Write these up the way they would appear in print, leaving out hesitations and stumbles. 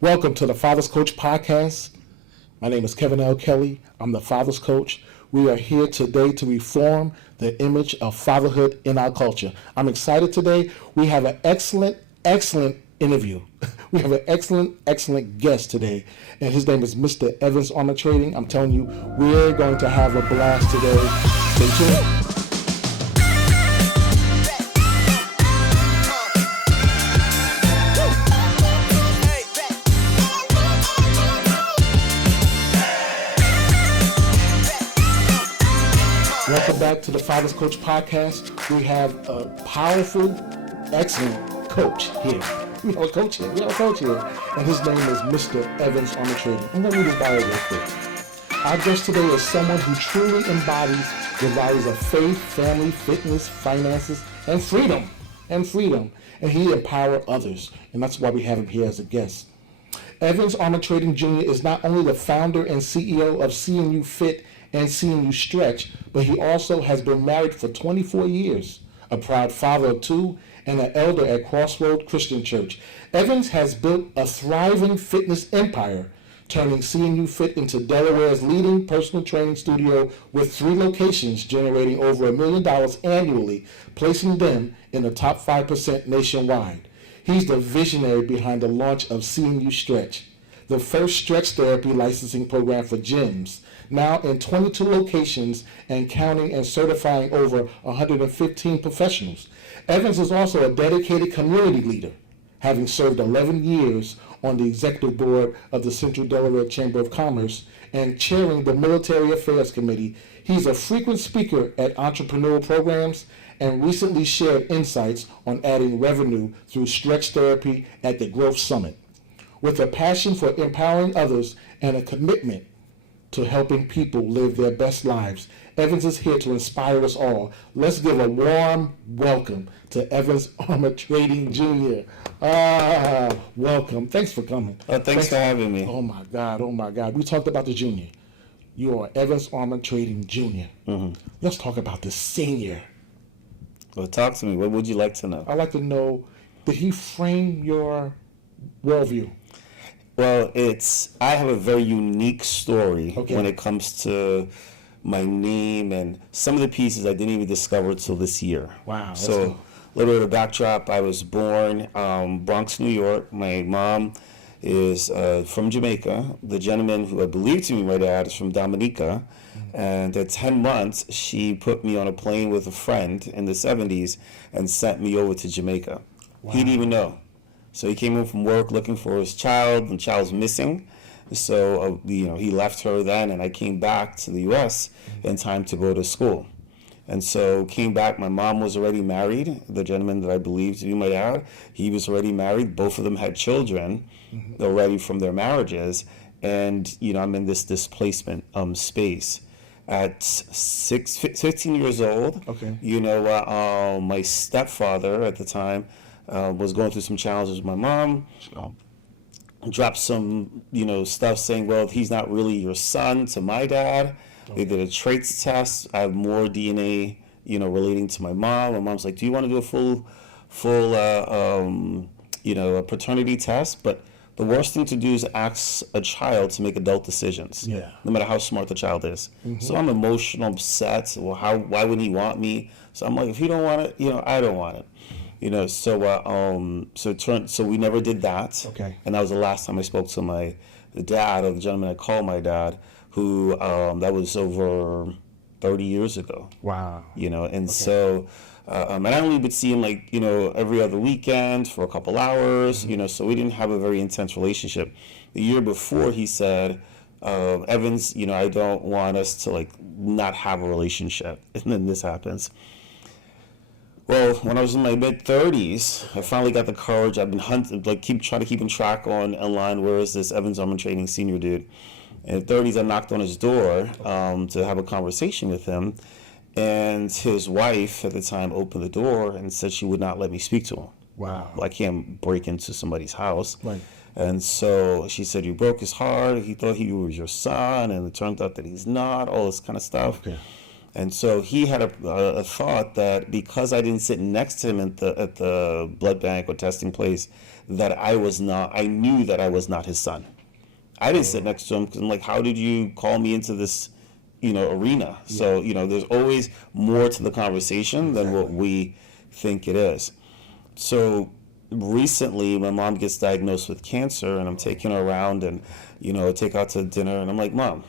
Welcome to the Father's Coach Podcast. My name is Kevin L. Kelly. I'm the Father's Coach. We are here today to reform the image of fatherhood in our culture. I'm excited today. We have an excellent interview. We have an excellent guest today, and his name is Mr. Evans Armatrading. I'm telling you, we're going to have a blast today. Stay tuned. Welcome back to the Father's Coach Podcast. We have a powerful, excellent coach here. We have a coach here. And his name is Mr. Evans Armatrading. I'm going to read his bio real quick. Our guest today is someone who truly embodies the values of faith, family, fitness, finances, and freedom. And he empowers others. And that's why we have him here as a guest. Evans Armatrading Jr. is not only the founder and CEO of CNU Fit and CNU Stretch, but he also has been married for 24 years, a proud father of two, and an elder at Crossroad Christian Church. Evans has built a thriving fitness empire, turning CNU Fit into Delaware's leading personal training studio with 3 locations generating over $1 million annually, placing them in the top 5% nationwide. He's the visionary behind the launch of CNU Stretch, the first stretch therapy licensing program for gyms, now in 22 locations and counting and certifying over 115 professionals. Evans is also a dedicated community leader, having served 11 years on the executive board of the Central Delaware Chamber of Commerce and chairing the Military Affairs Committee. He's a frequent speaker at entrepreneurial programs and recently shared insights on adding revenue through stretch therapy at the Growth Summit. With a passion for empowering others and a commitment to helping people live their best lives, Evans is here to inspire us all. Let's give a warm welcome to Evans Armatrading Jr. Welcome. Thanks for coming. Thanks for having me. Oh my God. We talked about the junior. You are Evans Armatrading Jr. Mm-hmm. Let's talk about the senior. Well, talk to me. What would you like to know? I'd like to know, did he frame your worldview? Well, I have a very unique story when it comes to my name and some of the pieces I didn't even discover until this year. Wow. So, a little bit of backdrop. I was born Bronx, New York. My mom is from Jamaica. The gentleman who I believe to be my dad is from Dominica. And at 10 months, she put me on a plane with a friend in the 70s and sent me over to Jamaica. Wow. He didn't even know. So he came home from work looking for his child, and the child's missing. So, he left her then, and I came back to the U.S. in time to go to school. And so came back, my mom was already married, the gentleman that I believe to be my dad. He was already married. Both of them had children already from their marriages. And, I'm in this displacement space. At 15 years old, my stepfather at the time was going through some challenges with my mom. Dropped some, stuff saying, well, he's not really your son to my dad. They did a traits test. I have more DNA, relating to my mom. My mom's like, do you want to do a full, a paternity test? But the worst thing to do is ask a child to make adult decisions, no matter how smart the child is. Mm-hmm. So I'm emotional, upset. Well, why wouldn't he want me? So I'm like, if you don't want it, I don't want it. So we never did that. Okay. And that was the last time I spoke to the dad, or the gentleman I call my dad, who that was over 30 years ago. Wow. So and I only would see him every other weekend for a couple hours, so we didn't have a very intense relationship. The year before, he said, Evans, I don't want us to not have a relationship. And then this happens. Well, when I was in my mid-30s, I finally got the courage. I've been hunting, trying to keep track online. Where is this Evans Armatrading senior dude? In the 30s, I knocked on his door to have a conversation with him, and his wife at the time opened the door and said she would not let me speak to him. Wow. Well, I can't break into somebody's house. Right. And so she said, you broke his heart. He thought he was your son, and it turned out that he's not. All this kind of stuff. Okay. And so he had a thought that because I didn't sit next to him at the blood bank or testing place, that I knew that I was not his son. I didn't sit next to him because I'm like, how did you call me into this, arena? Yeah. So, there's always more to the conversation than what we think it is. So recently my mom gets diagnosed with cancer, and I'm taking her around and, take her out to dinner, and I'm like, Mom,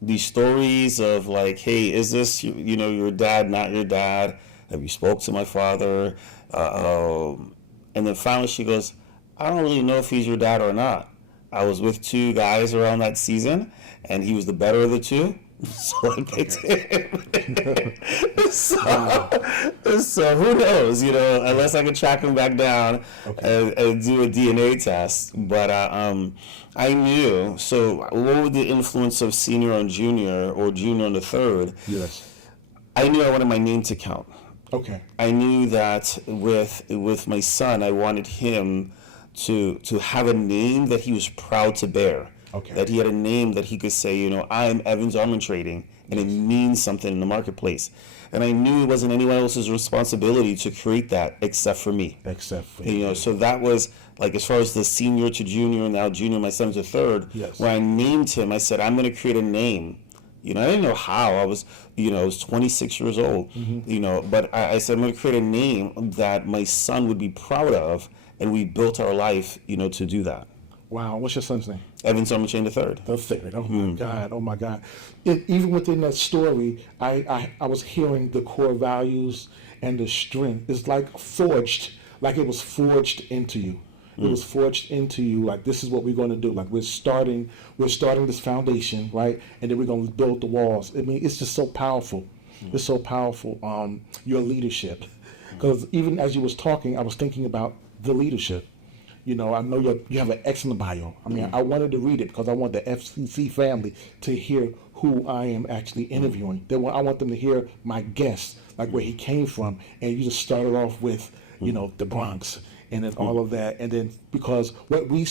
these stories of like, hey, is this, your dad, not your dad? Have you spoke to my father? And then finally she goes, I don't really know if he's your dad or not. I was with two guys around that season, and he was the better of the two. So I picked him. So who knows, unless I can track him back down and do a DNA test. But I knew. So what was the influence of senior on junior or junior on the third? Yes. I knew I wanted my name to count. Okay. I knew that with my son, I wanted him to have a name that he was proud to bear. Okay. That he had a name that he could say, I'm Evans Armatrading, and it means something in the marketplace. And I knew it wasn't anyone else's responsibility to create that except for me. So that was like, as far as the senior to junior, and now junior, my son's a third. Yes. When I named him, I said, I'm going to create a name. I didn't know how. I was 26 years old, but I said, I'm going to create a name that my son would be proud of, and we built our life, to do that. Wow. What's your son's name? Evans Armatrading the third. The third. Oh my God. Oh my God. Even within that story, I was hearing the core values and the strength. It's like it was forged into you. It was forged into you. Like, this is what we're going to do. Like, we're starting this foundation, right? And then we're going to build the walls. I mean, it's just so powerful. It's so powerful. Your leadership, because even as you was talking, I was thinking about the leadership. I know you have an excellent bio. I mean, I wanted to read it because I want the FCC family to hear who I am actually interviewing. I want them to hear my guest, like where he came from. And you just started off with, the Bronx, and then all of that. And then because what we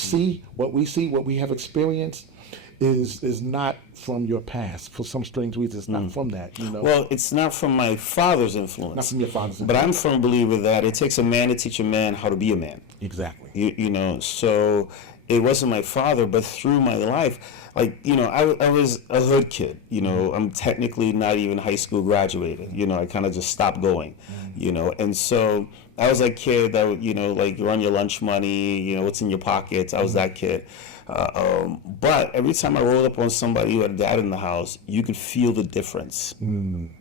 have experienced is not from your past. For some strange reason, it's not from that. Well, it's not from my father's influence. Not from your father's influence. But I'm a firm believer that it takes a man to teach a man how to be a man. Exactly. So it wasn't my father, but through my life, like, I was a hood kid. I'm technically not even high school graduated. I kind of just stopped going, and so I was that kid that would, like, you're on your lunch money, what's in your pockets. I was that kid. But every time I rolled up on somebody who had a dad in the house, you could feel the difference.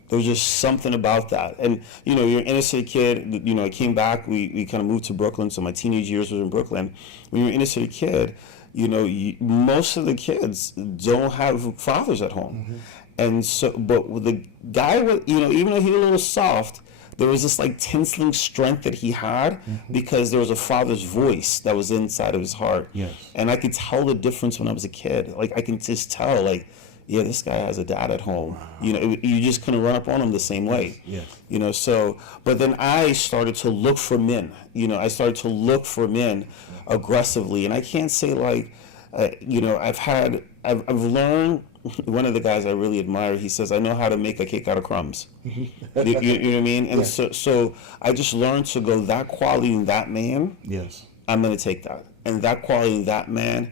There was just something about that. And, you're an inner city kid. I came back. We kind of moved to Brooklyn, so my teenage years was in Brooklyn. When you're an inner city kid, most of the kids don't have fathers at home. And so, but the guy, even though he was a little soft, there was this like tinseling strength that he had because there was a father's voice that was inside of his heart. Yes. And I could tell the difference when I was a kid. Like, I can just tell, like, yeah, this guy has a dad at home. Wow. You just couldn't run up on him the same way. Yes. So, but then I started to look for men. I started to look for men aggressively. And I can't say like, I've learned. One of the guys I really admire, he says, I know how to make a cake out of crumbs. You know what I mean? And so I just learned to go, that quality in that man, yes, I'm going to take that. And that quality in that man,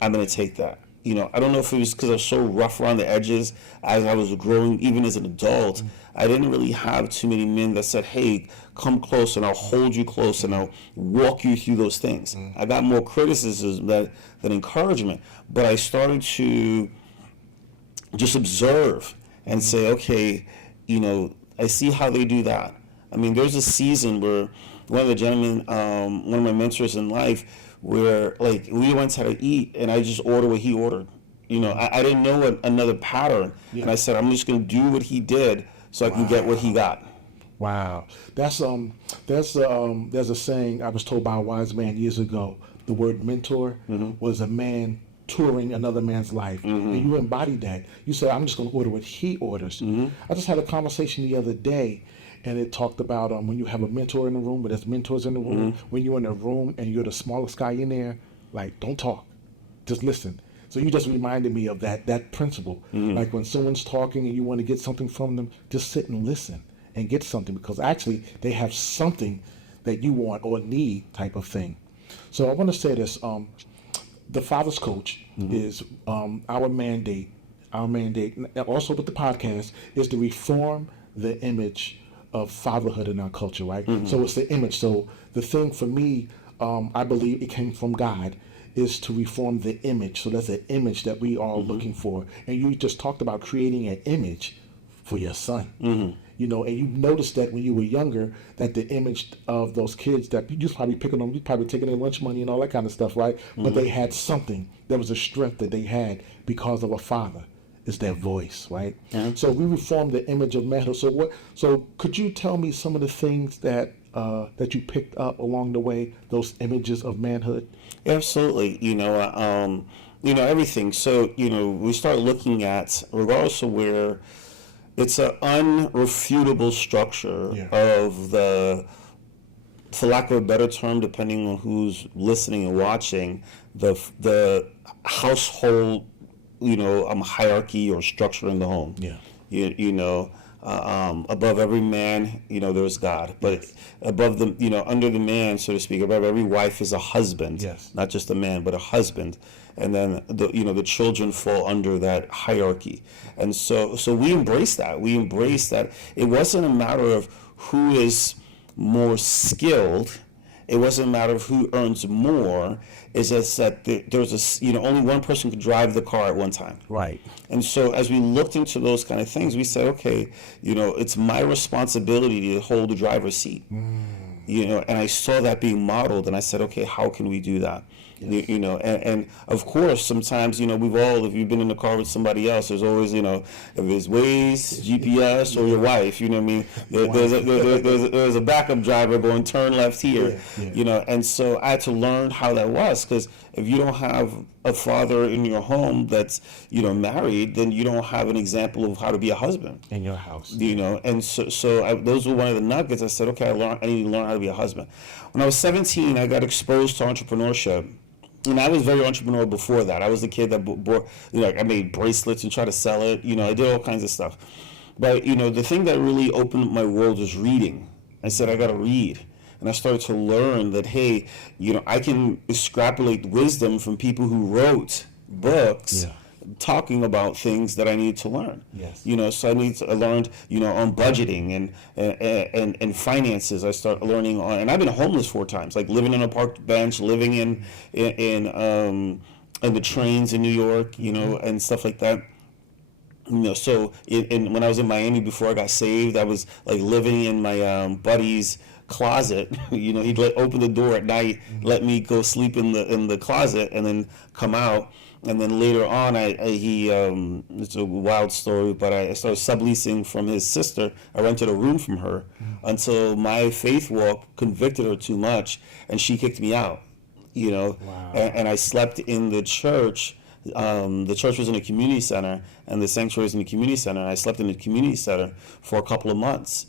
I'm going to take that. I don't know if it was because I was so rough around the edges as I was growing, even as an adult. I didn't really have too many men that said, hey, come close and I'll hold you close and I'll walk you through those things. I got more criticism than encouragement. But I started to just observe and say, okay, I see how they do that. I mean, there's a season where one of the gentlemen, one of my mentors in life, where like we went to eat and I just ordered what he ordered. I didn't know another pattern, and I said, I'm just going to do what he did so I can get what he got. Wow, there's a saying I was told by a wise man years ago. The word mentor was a man touring another man's life, and you embodied that. You said, I'm just going to order what he orders. I just had a conversation the other day, and it talked about when you have a mentor in the room, but there's mentors in the room, when you're in a room and you're the smallest guy in there, like, don't talk, just listen. So you just reminded me of that principle. Like when someone's talking and you want to get something from them, just sit and listen and get something, because actually they have something that you want or need, type of thing. So I want to say this: the Father's Coach is our mandate. Our mandate, also with the podcast, is to reform the image of fatherhood in our culture, right? So it's the image. So the thing for me, I believe it came from God, is to reform the image. So that's an image that we are looking for. And you just talked about creating an image for your son. You know, and you noticed that when you were younger, that the image of those kids that you just probably picking on, you probably taking their lunch money and all that kind of stuff, right? But they had something. There was a strength that they had because of a father. It's their voice, right? So we reformed the image of manhood. So could you tell me some of the things that that you picked up along the way, those images of manhood? Absolutely. Everything. So, we start looking at, regardless of where, it's an unrefutable structure of for lack of a better term, depending on who's listening and watching, the household, hierarchy or structure in the home. Above every man, there's God. But above under the man, so to speak, above every wife is a husband. Yes. Not just a man, but a husband. And then the children fall under that hierarchy. And so we embrace that. We embrace that. It wasn't a matter of who is more skilled. It wasn't a matter of who earns more. It's just that there's only one person could drive the car at one time. Right. And so as we looked into those kind of things, we said, okay, it's my responsibility to hold the driver's seat. And I saw that being modeled, and I said, okay, how can we do that? Yes. And of course, sometimes, if you've been in the car with somebody else, there's always, if it's Waze, GPS, or your wife, you know what I mean? There's a backup driver going, turn left here, and so I had to learn how that was, because if you don't have a father in your home that's, married, then you don't have an example of how to be a husband. In your house. And so those were one of the nuggets. I said, okay, I need to learn how to be a husband. When I was 17, I got exposed to entrepreneurship. And I was very entrepreneurial before that. I was the kid that I made bracelets and tried to sell it. I did all kinds of stuff. But, the thing that really opened up my world was reading. I said, I got to read. And I started to learn that, hey, I can extrapolate wisdom from people who wrote books talking about things that I needed to learn. Yes. So I learned, on budgeting and finances. I started learning on, and I've been homeless 4 times, like living on a park bench, living in the trains in New York, and stuff like that. So when I was in Miami before I got saved, I was like living in my buddy's closet. He'd open the door at night, let me go sleep in the closet, and then come out. And then later on, it's a wild story, but I started subleasing from his sister. I rented a room from her until my faith walk convicted her too much, and she kicked me out. Wow. And I slept in the church. The church was in a community center, and the sanctuary was in the community center. And I slept in the community center for a couple of months.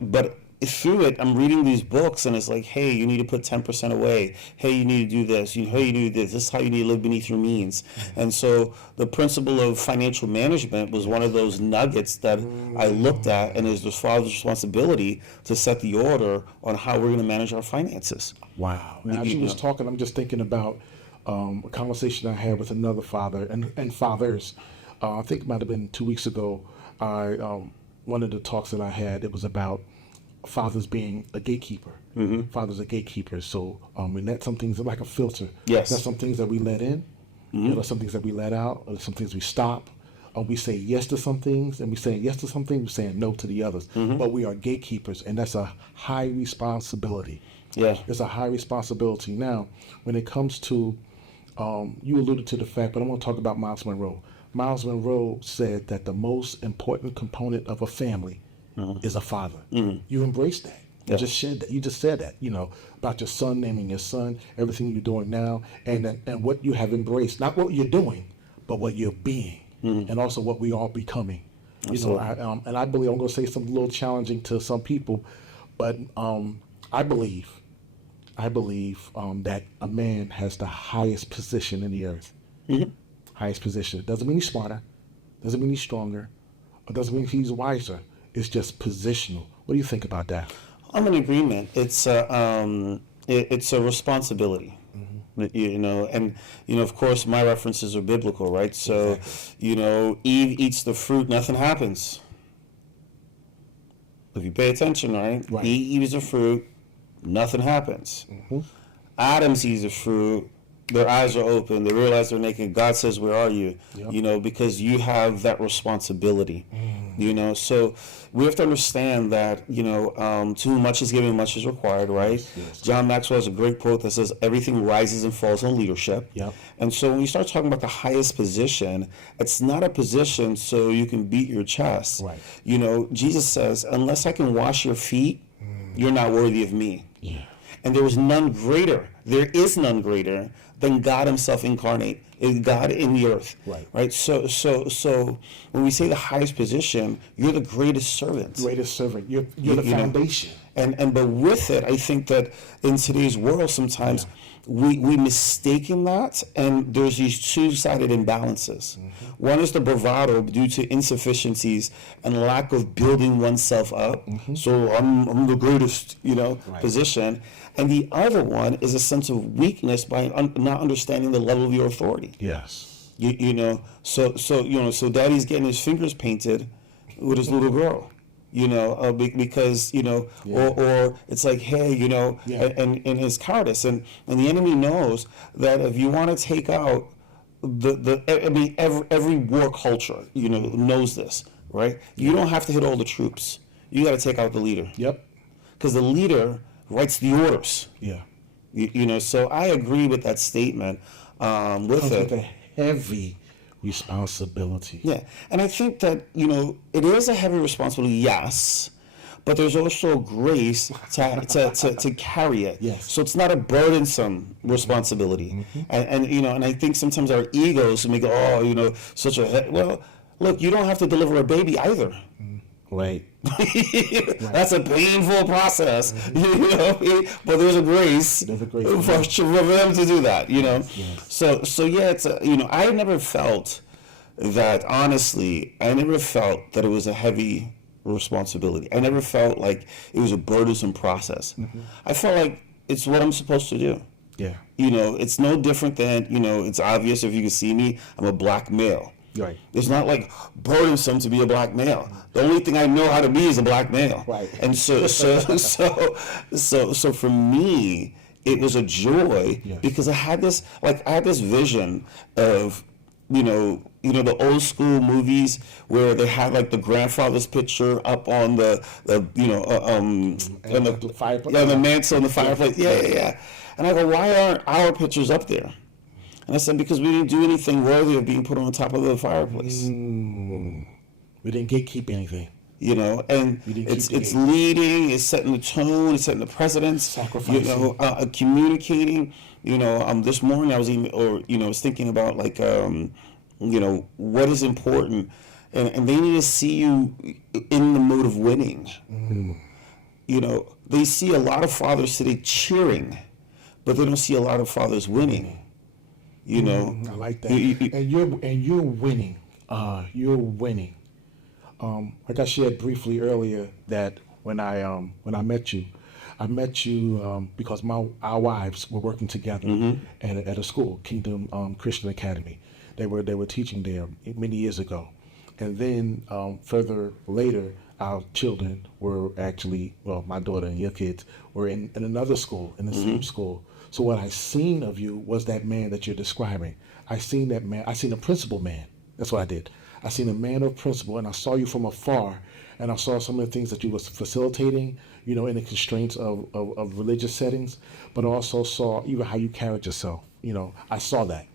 But through it, I'm reading these books, and it's like, hey, you need to put 10% away. Hey, you need to do this. Hey, you need to do this. This is how you need to live beneath your means. And so the principle of financial management was one of those nuggets that I looked at, and it's the father's responsibility to set the order on how we're going to manage our finances. Wow. Now, as you was talking, I'm just thinking about a conversation I had with another father and fathers. I think it might have been 2 weeks ago. One of the talks that I had, it was about fathers being a gatekeeper. Fathers are gatekeepers. So and that's some things like a filter. Yes. That's some things that we let in. There's some things that we let out. Or some things we stop. Or we say yes to some things, and we say yes to some things, we're saying no to the others. But we are gatekeepers, and that's a high responsibility. Yeah. It's a high responsibility. Now, when it comes to, you alluded to the fact, but I want to talk about Miles Monroe. Miles Monroe said that the most important component of a family is a father. You embrace that. You just said that. You just said that. About your son, naming your son, everything you're doing now, and what you have embraced. Not what you're doing, but what you're being, and also what we are becoming. And I believe, I'm going to say something a little challenging to some people, but I believe I believe that a man has the highest position in the earth. Mm-hmm. Highest position. Doesn't mean he's smarter. Doesn't mean he's stronger. Or doesn't mean he's wiser. It's just positional. What do you think about that? I'm in agreement. It's a responsibility. You know, and you know, of course, my references are biblical, right? So, Exactly. you know, Eve eats the fruit, nothing happens. If you pay attention, right? Right. Eve eats the fruit, nothing happens. Mm-hmm. Adam sees the fruit, their eyes are open, they realize they're naked. God says, "Where are you?" Yep. You know, because you have that responsibility. You know, so we have to understand that, you know, to whom much is given, much is required, right? Yes. John Maxwell has a great quote that says, "Everything rises and falls on leadership." Yep. And so when you start talking about the highest position, it's not a position so you can beat your chest. Right. You know, Jesus says, "Unless I can wash your feet, you're not worthy of me." Yeah. And there is none greater. There is none greater than God Himself incarnate, God in the earth. Right. So when we say the highest position, you're the greatest servant. Greatest servant. You're the You know, foundation. and but with it, I think that in today's world, sometimes we mistaken that, and there's these two-sided imbalances. One is the bravado due to insufficiencies and lack of building oneself up. So I'm the greatest, you know, position. And the other one is a sense of weakness by not understanding the level of your authority. Yes. You know, so you know, so daddy's getting his fingers painted with his little girl. You know, because you know, or it's like, hey, you know, and his cowardice, and the enemy knows that if you want to take out I mean, every war culture, you know, knows this, right? You don't have to hit all the troops. You got to take out the leader. Yep. Because the leader writes the orders. Yeah. You know, so I agree with that statement. With Comes it, with a heavy responsibility. yeah, and I think that, you know, it is a heavy responsibility, yes, but there's also grace to carry it. Yes. So it's not a burdensome responsibility, and you know, and I think sometimes our egos make, oh, you know, such a well, look, you don't have to deliver a baby either. Right. That's a painful process, you know. But there's a grace, There's a grace for them to do that, you know. Yes. So yeah, it's you know, I never felt that, honestly. I never felt that it was a heavy responsibility. I never felt like it was a burdensome process. I felt like it's what I'm supposed to do. Yeah. You know, it's no different than, you know, it's obvious if you can see me, I'm a black male. Right. It's not like burdensome to be a black male. The only thing I know how to be is a black male. Right. And so for me, it was a joy because I had this vision of, you know, the old school movies where they had like the grandfather's picture up on the fireplace. the mantle in the fireplace. Yeah. And I go, why aren't our pictures up there? And I said, because we didn't do anything worthy of being put on top of the fireplace. We didn't gatekeep anything. You know, and it's leading, it's setting the tone, it's setting the precedence. Sacrificing. You know, communicating. You know, this morning I was was thinking about like, you know, what is important, and they need to see you in the mode of winning. You know, they see a lot of fathers today cheering, but they don't see a lot of fathers winning. You know, I like that. And you're winning. You're winning. Like I shared briefly earlier, that when I met you, because our wives were working together at a school, Kingdom Christian Academy. They were teaching there many years ago, and then further later, our children were actually, well, my daughter and your kids were in another school, in the same school. So what I seen of you was that man that you're describing. I seen that man. I seen a principled man. That's what I did. I seen a man of principle, and I saw you from afar, and I saw some of the things that you was facilitating, you know, in the constraints of religious settings, but also saw even how you carried yourself. You know, I saw that.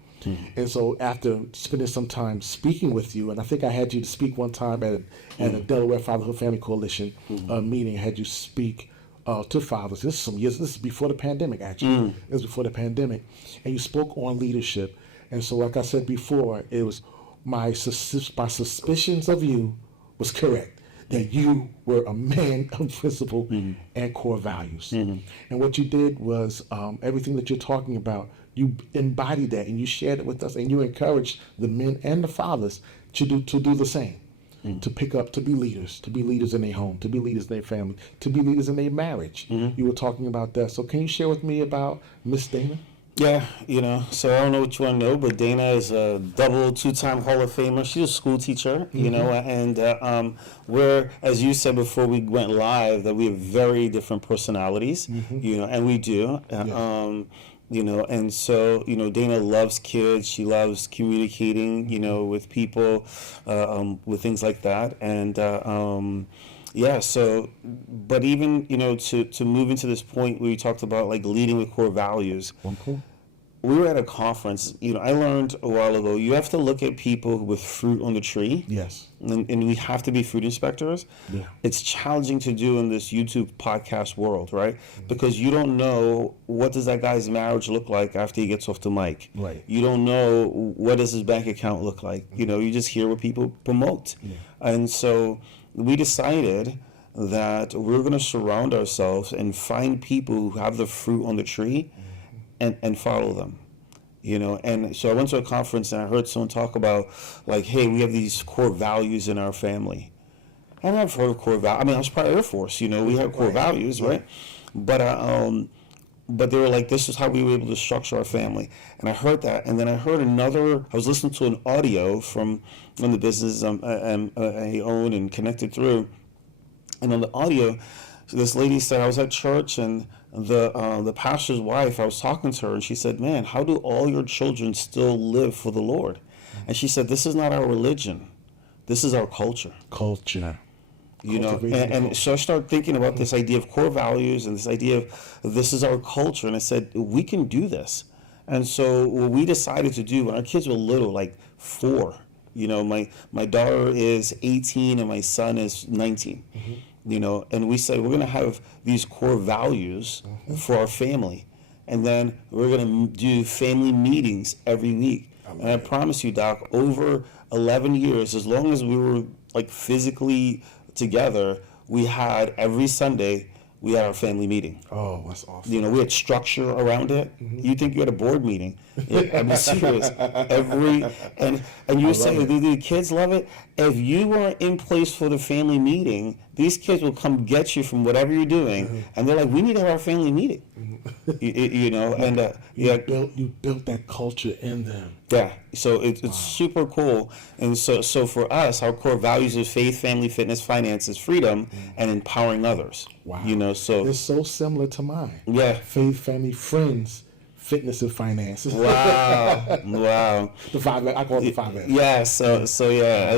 And so after spending some time speaking with you, and I think I had you to speak one time at a Delaware Fatherhood Family Coalition meeting, I had you speak to fathers. This is some years. This is before the pandemic, actually. It was before the pandemic, and you spoke on leadership. And so, like I said before, it was my suspicions of you was correct. that you were a man of principle and core values. And what you did was everything that you're talking about, you embodied that and you shared it with us, and you encouraged the men and the fathers to do the same. To pick up, to be leaders in their home, to be leaders in their family, to be leaders in their marriage. You were talking about that. So can you share with me about Miss Dana? Yeah, so I don't know what you want to know, but Dana is a double 2-time Hall of Famer. She's a school teacher, and we're, as you said before we went live, that we have very different personalities, and we do. And so, Dana loves kids. She loves communicating, with people, with things like that. And, but even, to move into this point where you talked about like leading with core values. Okay. We were at a conference, I learned a while ago, you have to look at people with fruit on the tree. Yes. And we have to be fruit inspectors. Yeah. It's challenging to do in this YouTube podcast world, right? Because you don't know what does that guy's marriage look like after he gets off the mic. Right. You don't know what does his bank account look like. You just hear what people promote. Yeah. And so we decided that we're going to surround ourselves and find people who have the fruit on the tree and follow them. And so I went to a conference and I heard someone talk about like, hey, we have these core values in our family. And I've heard of core values. I mean, I was part of Air Force, we have core values, right? But they were like, this is how we were able to structure our family. And I heard that. And then I heard I was listening to an audio from the business I own and connected through. And on the audio, so this lady said, I was at church and the pastor's wife, I was talking to her and she said, man, how do all your children still live for the Lord? And she said, this is not our religion. This is our culture. And so I started thinking about this idea of core values and this idea of this is our culture. And I said, we can do this. And so what we decided to do when our kids were little, like 4, my daughter is 18 and my son is 19. And we said we're going to have these core values for our family, and then we're going to do family meetings every week. And I promise you, Doc, over 11 years, as long as we were like physically together, we had every Sunday we had our family meeting. Oh, that's awesome. We had structure around it. You think you had a board meeting. I'm serious. And you say, do the kids love it? If you weren't in place for the family meeting, these kids will come get you from whatever you're doing, and they're like, we need to have our family meeting. You built that culture in them. Yeah, so it's super cool. And so for us, our core values is faith, family, fitness, finances, freedom, and empowering others. Wow. So it's so similar to mine. Yeah. Faith, family, friends, fitness, and finances. Wow. The 5 I call it the 5 F's. Yeah.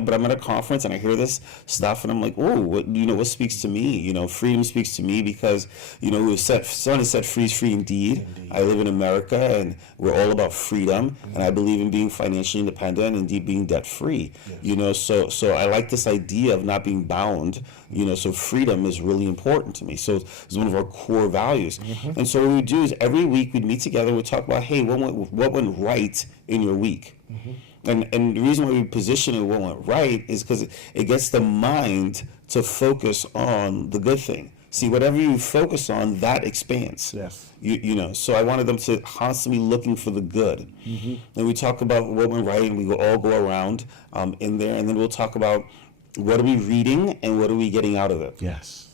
But I'm at a conference and I hear this stuff and I'm like, oh, what speaks to me? Freedom speaks to me because, son is set free is free indeed. I live in America and we're all about freedom, and I believe in being financially independent and being debt free. Yes. So I like this idea of not being bound. So freedom is really important to me. So it's one of our core values. And so what we do is every week we'd meet together. We'd talk about, hey, what went right in your week? And the reason why we position it what went right is because it gets the mind to focus on the good thing. See, whatever you focus on, that expands. Yes. So I wanted them to constantly looking for the good. And we talk about what went right, and we all go around in there, and then we'll talk about what are we reading and what are we getting out of it. Yes.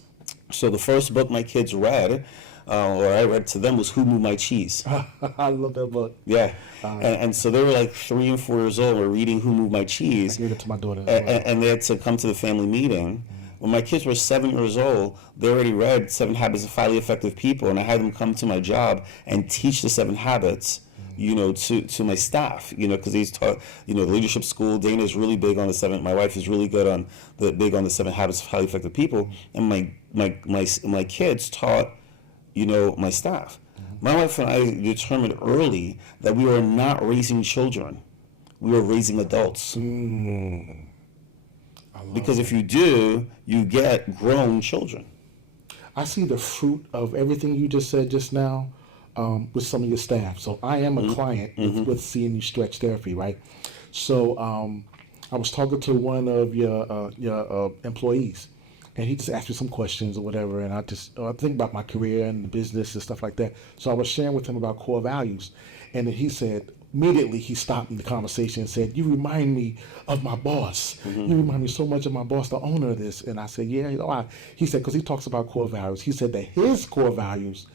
So the first book my kids read, or I read to them, was Who Moved My Cheese? I love that book. Yeah. And so they were like 3 and 4 years old. We're reading Who Moved My Cheese. I gave it to my daughter. And they had to come to the family meeting. When my kids were 7 years old, they already read 7 Habits of Highly Effective People, and I had them come to my job and teach the 7 habits, to my staff, because he's taught, the leadership school. Dana is really big on the 7. My wife is really good on the 7 Habits of Highly Effective People, and my kids taught, my staff. My wife and I determined early that we were not raising children; we were raising adults. Because if you do, you get grown children. I see the fruit of everything you just said just now with some of your staff. So I am a client with CNU Stretch Therapy, right? So I was talking to one of your employees, and he just asked me some questions or whatever, and I just think about my career and the business and stuff like that. So I was sharing with him about core values, and then he said, immediately he stopped in the conversation and said, "You remind me of my boss. You remind me so much of my boss, the owner of this." And I said, "Yeah, you know, why?" He said, because he talks about core values. He said that his core values,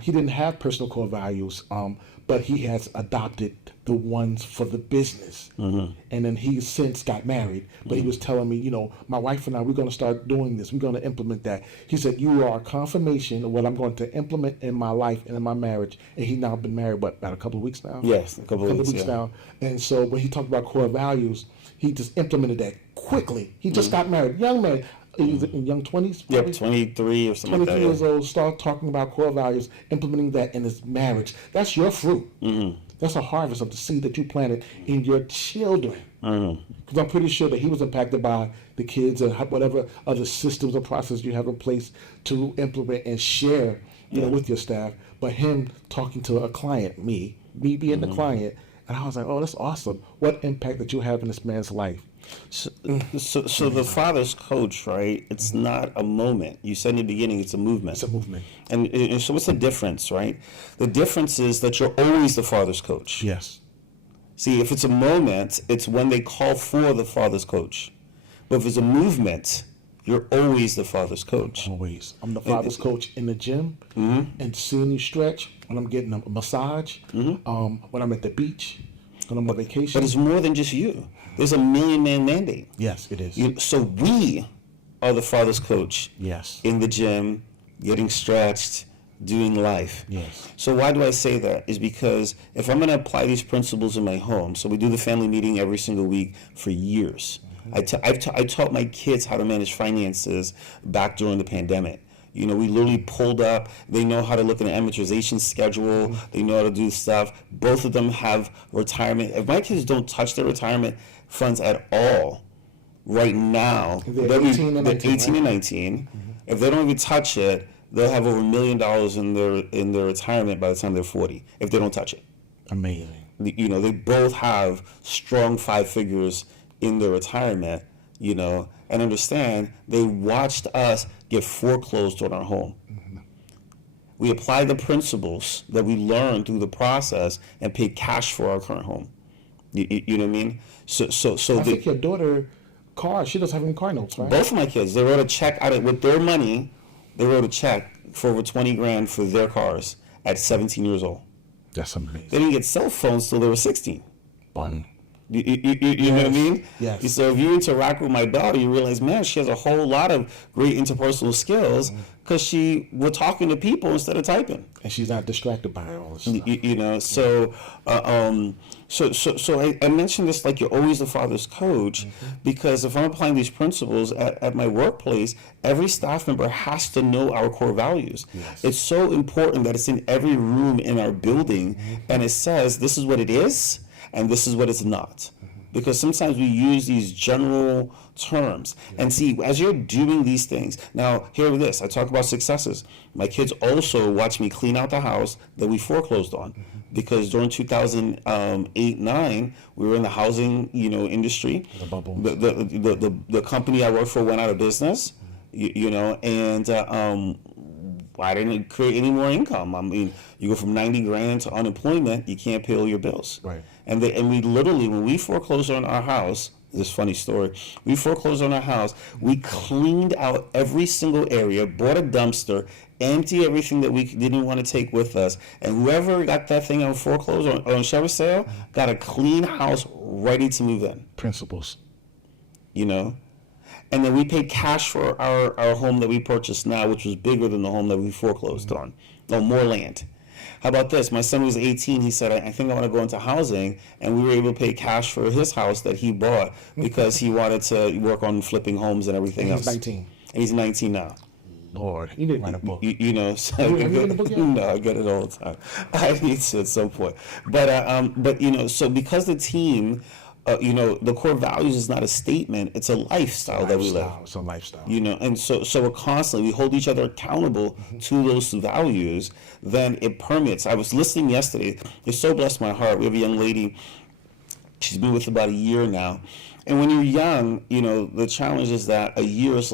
he didn't have personal core values, but he has adopted the ones for the business. And then he since got married, but he was telling me, you know, my wife and I, we're going to start doing this. We're going to implement that. He said, "You are a confirmation of what I'm going to implement in my life and in my marriage." And he's now been married, what, about a couple of weeks now? Yes, a couple of weeks yeah. now. And so when he talked about core values, he just implemented that quickly. He just got married, young man. He was in young 20s? Yep, 23 or something 23 like that. years old, start talking about core values, implementing that in his marriage. That's your fruit. That's a harvest of the seed that you planted in your children. Because I'm pretty sure that he was impacted by the kids and whatever other systems or processes you have in place to implement and share, you know, with your staff. But him talking to a client, me being the client, and I was like, "Oh, that's awesome. What impact that you have in this man's life." So the father's coach, right? It's not a moment. You said in the beginning, it's a movement. It's a movement. And so what's the difference, right? The difference is that you're always the father's coach. Yes. See, if it's a moment, it's when they call for the father's coach. But if it's a movement, you're always the father's coach. Always. I'm the father's coach in the gym and seeing you stretch, when I'm getting a massage, when I'm at the beach, when I'm on vacation. But it's more than just you. There's a million-man mandate. Yes, it is. So we are the father's coach. Yes. In the gym, getting stretched, doing life. Yes. So why do I say that? Is because if I'm going to apply these principles in my home, so we do the family meeting every single week for years. I taught my kids how to manage finances back during the pandemic. You know, we literally pulled up. They know how to look at an amortization schedule. They know how to do stuff. Both of them have retirement. If my kids don't touch their retirement funds at all right now, they're 18 and 19. 18 and 19. If they don't even touch it, they'll have over $1 million in their retirement by the time they're 40. If they don't touch it, amazing. You know, they both have strong 5 figures in their retirement. You know, and understand they watched us get foreclosed on our home. We applied the principles that we learned through the process and paid cash for our current home. You know what I mean? So I think your daughter, car, she doesn't have any car notes, right? Both of my kids, they wrote a check out with their money. They wrote a check for over $20,000 for their cars at 17 years old. That's amazing. They didn't get cell phones till they were 16. Fun. You know what I mean? Yes. So if you interact with my daughter, you realize, man, she has a whole lot of great interpersonal skills because we're talking to people instead of typing. And she's not distracted by all this stuff. You know, so I mentioned this like you're always the father's coach because if I'm applying these principles at my workplace, every staff member has to know our core values. Yes. It's so important that it's in every room in our building and it says this is what it is and this is what it's not. Because sometimes we use these general terms. And see, as you're doing these things, now hear this, I talk about successes. My kids also watch me clean out the house that we foreclosed on. Because during 2008-9, we were in the housing, industry. The bubble. The company I worked for went out of business, and I didn't create any more income. I mean, you go from $90,000 to unemployment, you can't pay all your bills. Right. And we literally, when we foreclosed on our house, this funny story, we foreclosed on our house, we cleaned out every single area, bought a dumpster, emptied everything that we didn't want to take with us, and whoever got that thing on foreclosed or on sheriff's sale got a clean house ready to move in. Principles. And then we paid cash for our home that we purchased now, which was bigger than the home that we foreclosed on. No, more land. How about this? My son was 18. He said, I think I want to go into housing. And we were able to pay cash for his house that he bought because he wanted to work on flipping homes and everything else. He's 19. And he's 19 now. Lord, you didn't write a book. So have you written a book yet? No, I get it all the time. I need to at some point. But so because the team... the core values is not a statement; it's a lifestyle that we live. It's a lifestyle. And so we're constantly we hold each other accountable to those values. Then it permeates. I was listening yesterday. It so blessed my heart. We have a young lady. She's been with about a year now, And when you're young, the challenge is that a year is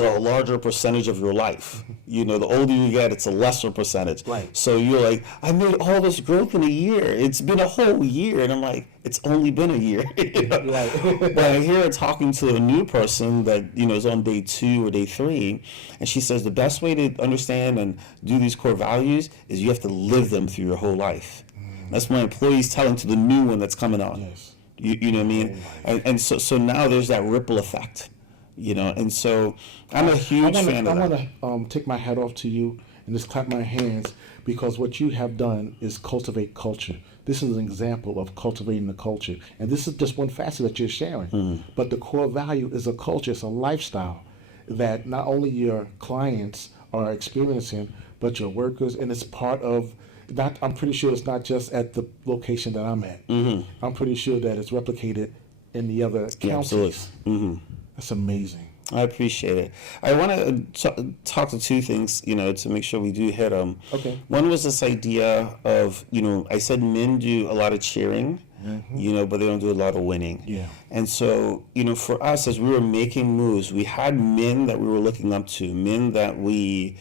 a larger percentage of your life. The older you get, it's a lesser percentage. Right. So you're like, I made all this growth in a year. It's been a whole year. And I'm like, it's only been a year. Right. But I hear her talking to a new person that, is on day 2 or day 3. And she says the best way to understand and do these core values is you have to live them through your whole life. That's my employees telling to the new one that's coming on. Yes. You know what I mean? And so now there's that ripple effect. And so I'm a huge fan of that. I want to take my hat off to you and just clap my hands, because what you have done is cultivate culture. This is an example of cultivating the culture. And this is just one facet that you're sharing. But the core value is a culture, it's a lifestyle that not only your clients are experiencing, but your workers, and it's part of, I'm pretty sure it's not just at the location that I'm at. I'm pretty sure that it's replicated in the other counties. Absolutely. That's amazing. I appreciate it. I want to talk to 2 things, to make sure we do hit them. Okay. One was this idea of, I said men do a lot of cheering, but they don't do a lot of winning. Yeah. And so, for us, as we were making moves, we had men that we were looking up to, men that we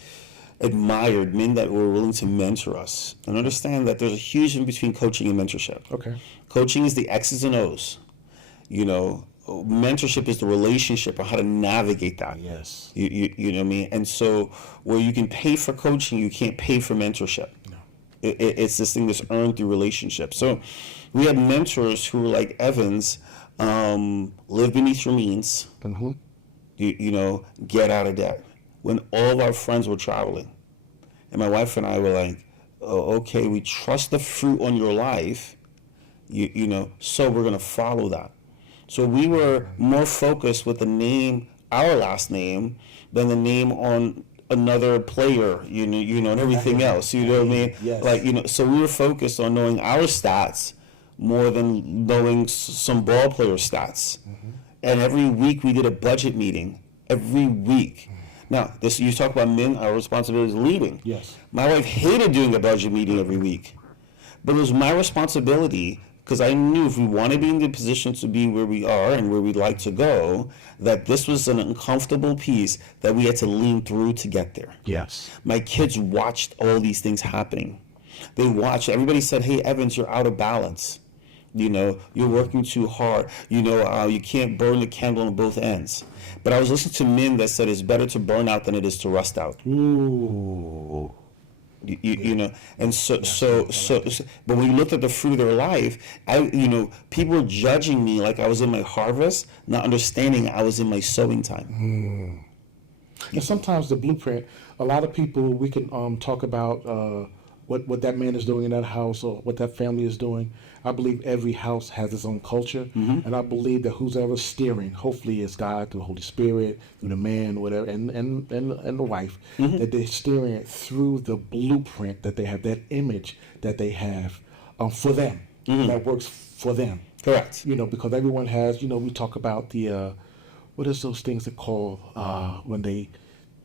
admired, men that were willing to mentor us. And understand that there's a huge difference between coaching and mentorship. Okay. Coaching is the X's and O's, mentorship is the relationship or how to navigate that. Yes. You know what I mean? And so where you can pay for coaching, you can't pay for mentorship. No. It's this thing that's earned through relationships. So we had mentors who were like Evans, live beneath your means, get out of debt. When all of our friends were traveling. And my wife and I were like, oh, okay, we trust the fruit on your life, so we're going to follow that. So we were more focused with the name, our last name, than the name on another player, and everything else. You know what I mean? Yes. So we were focused on knowing our stats more than knowing some ball player stats. And every week we did a budget meeting. Every week. Now, you talk about men, our responsibility is leading. Yes. My wife hated doing a budget meeting every week. But it was my responsibility, because I knew if we wanted to be in the position to be where we are and where we'd like to go, that this was an uncomfortable piece that we had to lean through to get there. Yes. My kids watched all these things happening. They watched. Everybody said, hey, Evans, you're out of balance. You're working too hard. You can't burn the candle on both ends. But I was listening to men that said it's better to burn out than it is to rust out. Ooh. And so, but when you looked at the fruit of their life, people were judging me like I was in my harvest, not understanding I was in my sowing time. And sometimes the blueprint, a lot of people, we can talk about what that man is doing in that house or what that family is doing. I believe every house has its own culture, and I believe that who's ever steering, hopefully it's God, through the Holy Spirit, through the man, whatever, and the wife, that they're steering it through the blueprint that they have, that image that they have for them, that works for them. Correct. Because everyone has, we talk about the, what is those things they call when they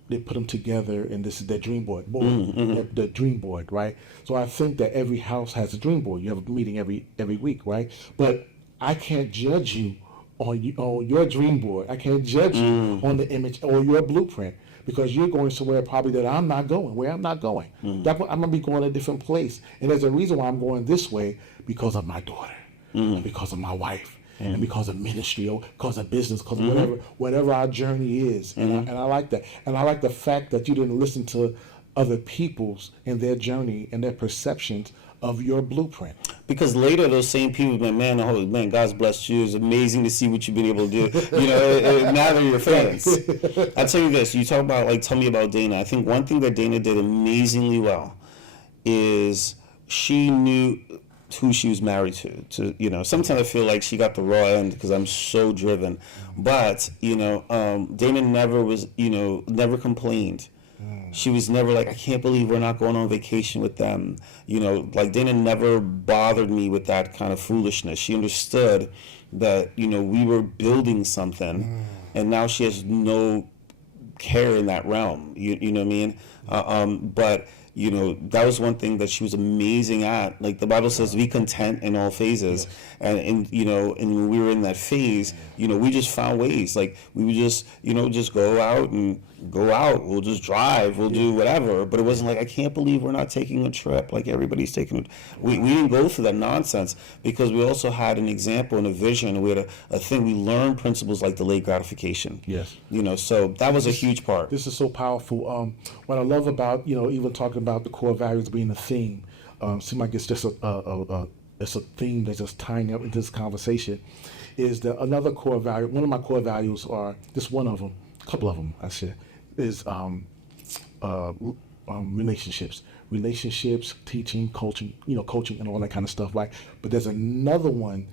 put them together, and this is their dream board, the dream board, right? So I think that every house has a dream board. You have a meeting every week, right? But I can't judge you on your dream board. I can't judge you on the image or your blueprint, because you're going somewhere probably that I'm not going, where I'm not going. I'm going to be going a different place. And there's a reason why I'm going this way, because of my daughter, and because of my wife. And because of ministry, or because of business, because whatever our journey is, and I like that, and I like the fact that you didn't listen to other people's and their journey and their perceptions of your blueprint. Because later those same people, man, God's blessed you. It's amazing to see what you've been able to do. Now they're your fans. I'll tell you this. You talk about tell me about Dana. I think one thing that Dana did amazingly well is she knew who she was married to. Sometimes I feel like she got the raw end because I'm so driven, but Dana never was, never complained. She was never like, I can't believe we're not going on vacation with them. Dana never bothered me with that kind of foolishness. She understood that, we were building something, and now she has no care in that realm. You know what I mean? But that was one thing that she was amazing at. Like the Bible says, be content in all phases. Yes. And when we were in that phase, we just found ways. Like we would just, just go out. We'll just drive. We'll do whatever. But it wasn't like, I can't believe we're not taking a trip. Like everybody's taking we didn't go through that nonsense because we also had an example and a vision. We had a thing. We learned principles like delayed gratification. Yes. So that was a huge part. This is so powerful. What I love about, even talking about the core values being a theme, seems like it's just it's a theme that's just tying up into this conversation, is that another core value, one of my core values are, just one of them, a couple of them, I should, is relationships. Relationships, teaching, coaching, coaching and all that kind of stuff, right? But there's another one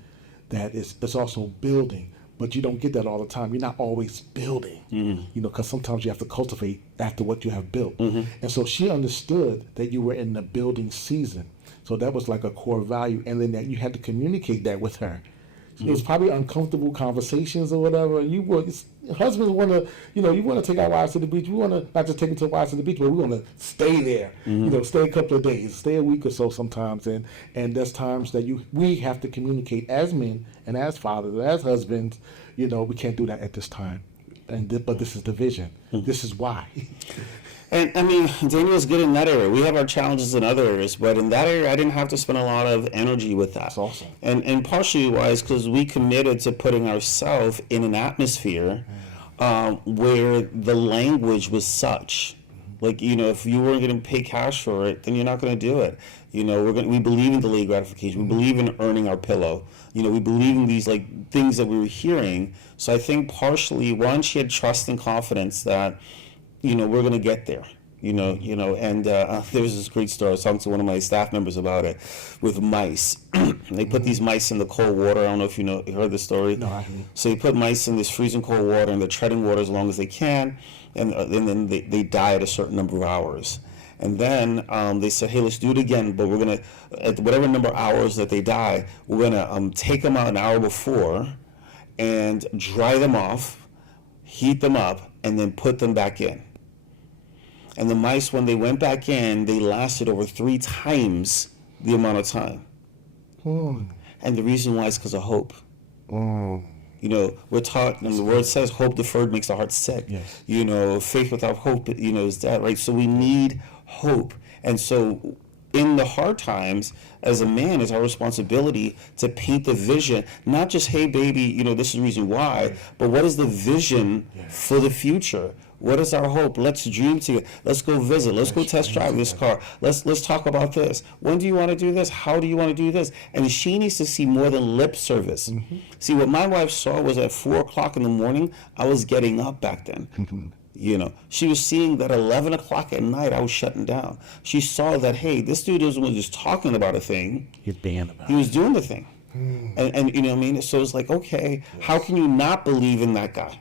that is also building. But you don't get that all the time. You're not always building, because sometimes you have to cultivate after what you have built. And so she understood that you were in the building season. So that was like a core value. And then that you had to communicate that with her. It was probably uncomfortable conversations or whatever. Husbands want to, you want to take our wives to the beach. We want to not just take them to wives to the beach, but we want to stay there. Stay a couple of days, stay a week or so sometimes. And there's times that we have to communicate as men and as fathers, as husbands. We can't do that at this time. But this is the vision. This is why. And I mean, Daniel's good in that area. We have our challenges in other areas, but in that area, I didn't have to spend a lot of energy with that. That's awesome. And partially wise because we committed to putting ourselves in an atmosphere where the language was such. Like, if you weren't going to pay cash for it, then you're not going to do it. We believe in delayed gratification. We believe in earning our pillow. We believe in these like things that we were hearing. So I think partially, one, she had trust and confidence that we're going to get there, and there was this great story. I was talking to one of my staff members about it with mice. They put these mice in the cold water. I don't know if you heard the story. No, I haven't. So you put mice in this freezing cold water, and they're treading water as long as they can, and then they die at a certain number of hours. And then they said, hey, let's do it again, but we're going to, at whatever number of hours that they die, we're going to take them out an hour before and dry them off, heat them up, and then put them back in. And the mice, when they went back in, they lasted over 3 times the amount of time. And the reason why is because of hope. We're taught, and the word says, hope deferred makes the heart sick. Yes. Faith without hope, is dead, right? So we need hope. And so in the hard times, as a man, it's our responsibility to paint the vision, not just, hey, baby, this is the reason why, but what is the vision for the future? What is our hope? Let's dream together. Let's go visit. Let's go test drive this car. Let's talk about this. When do you want to do this? How do you want to do this? And she needs to see more than lip service. See, what my wife saw was at 4 o'clock in the morning, I was getting up back then. She was seeing that 11 o'clock at night, I was shutting down. She saw that, hey, this dude wasn't just talking about a thing. He's being about it. He was doing the thing. And you know what I mean? So it's like, okay, how can you not believe in that guy?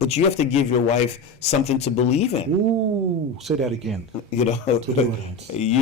But you have to give your wife something to believe in. Ooh, say that again. You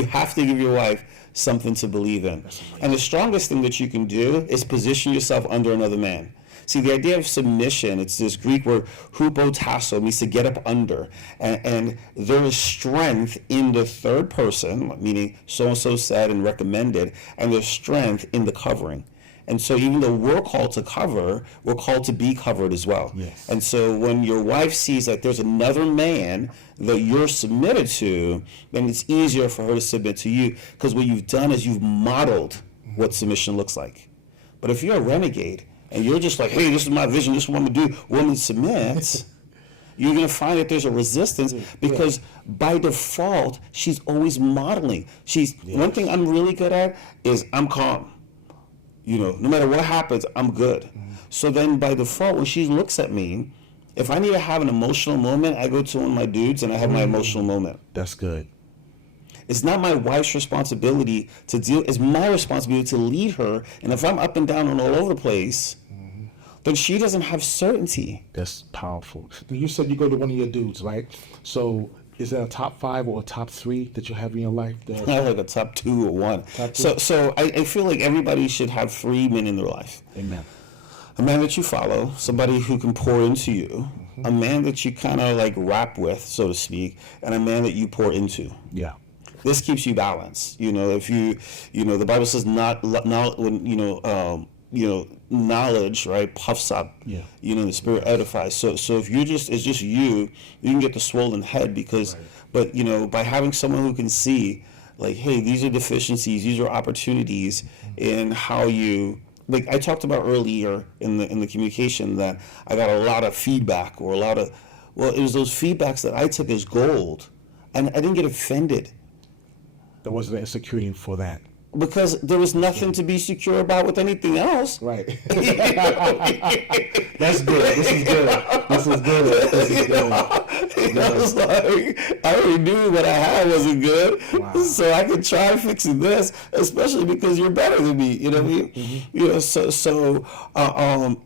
have to give your wife something to believe in. And the strongest thing that you can do is position yourself under another man. See, the idea of submission, it's this Greek word, hupotasso, means to get up under. And there is strength in the third person, meaning so-and-so said and recommended, and there's strength in the covering. And so even though we're called to cover, we're called to be covered as well. Yes. And so when your wife sees that there's another man that you're submitted to, then it's easier for her to submit to you, because what you've done is you've modeled what submission looks like. But if you're a renegade and you're just like, hey, this is my vision, this is what I'm going to do, woman submits, you're going to find that there's a resistance, because by default, she's always modeling. One thing I'm really good at is I'm calm. No matter what happens, I'm good. So then by default, when she looks at me, if I need to have an emotional moment, I go to one of my dudes and I have my emotional moment. That's good. It's not my wife's responsibility to deal, it's my responsibility to lead her. And if I'm up and down and all over the place, then she doesn't have certainty. That's powerful. You said you go to one of your dudes, right? So is there a top 5 or a top 3 that you have in your life? I have like a top 2 or 1. Top 2? So I feel like everybody should have 3 men in their life. Amen. A man that you follow, somebody who can pour into you, a man that you kind of like rap with, so to speak, and a man that you pour into. Yeah. This keeps you balanced. If the Bible says knowledge, right, puffs up. Yeah. The spirit edifies. So if it's just you can get the swollen head because, Right. but by having someone who can see, like, hey, these are deficiencies, these are opportunities in how you. Like I talked about earlier in the communication that I got a lot of feedback or it was those feedbacks that I took as gold, and I didn't get offended. There wasn't an insecurity for that. Because there was nothing to be secure about with anything else. Right. That's good. This is good. This is good. This is good. I was like, I already knew what I had wasn't good, so I could try fixing this, especially because you're better than me. You know what I mean? Mm-hmm.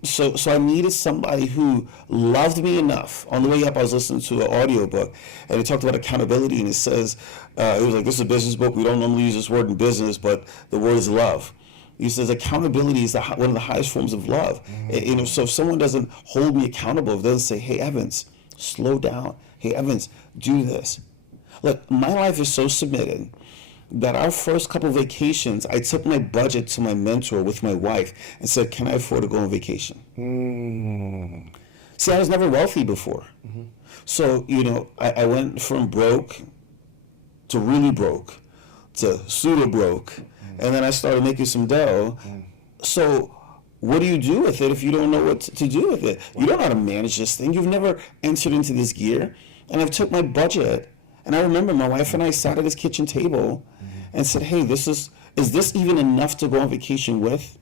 So I needed somebody who loved me enough. On the way up, I was listening to an audiobook, and it talked about accountability, and it says, it was like, this is a business book. We don't normally use this word in business, but the word is love. He says accountability is one of the highest forms of love. Mm-hmm. So if someone doesn't hold me accountable, if they doesn't say, hey, Evans, slow down. Hey, Evans, do this. Look, my life is so submitted that our first couple of vacations, I took my budget to my mentor with my wife and said, can I afford to go on vacation? Mm. See, I was never wealthy before. Mm-hmm. So, I went from broke to really broke to pseudo broke, and then I started making some dough. So what do you do with it if you don't know what to do with it? You don't know how to manage this thing. You've never entered into this gear. And I've took my budget, and I remember my wife and I sat at this kitchen table and said, hey, is this even enough to go on vacation with?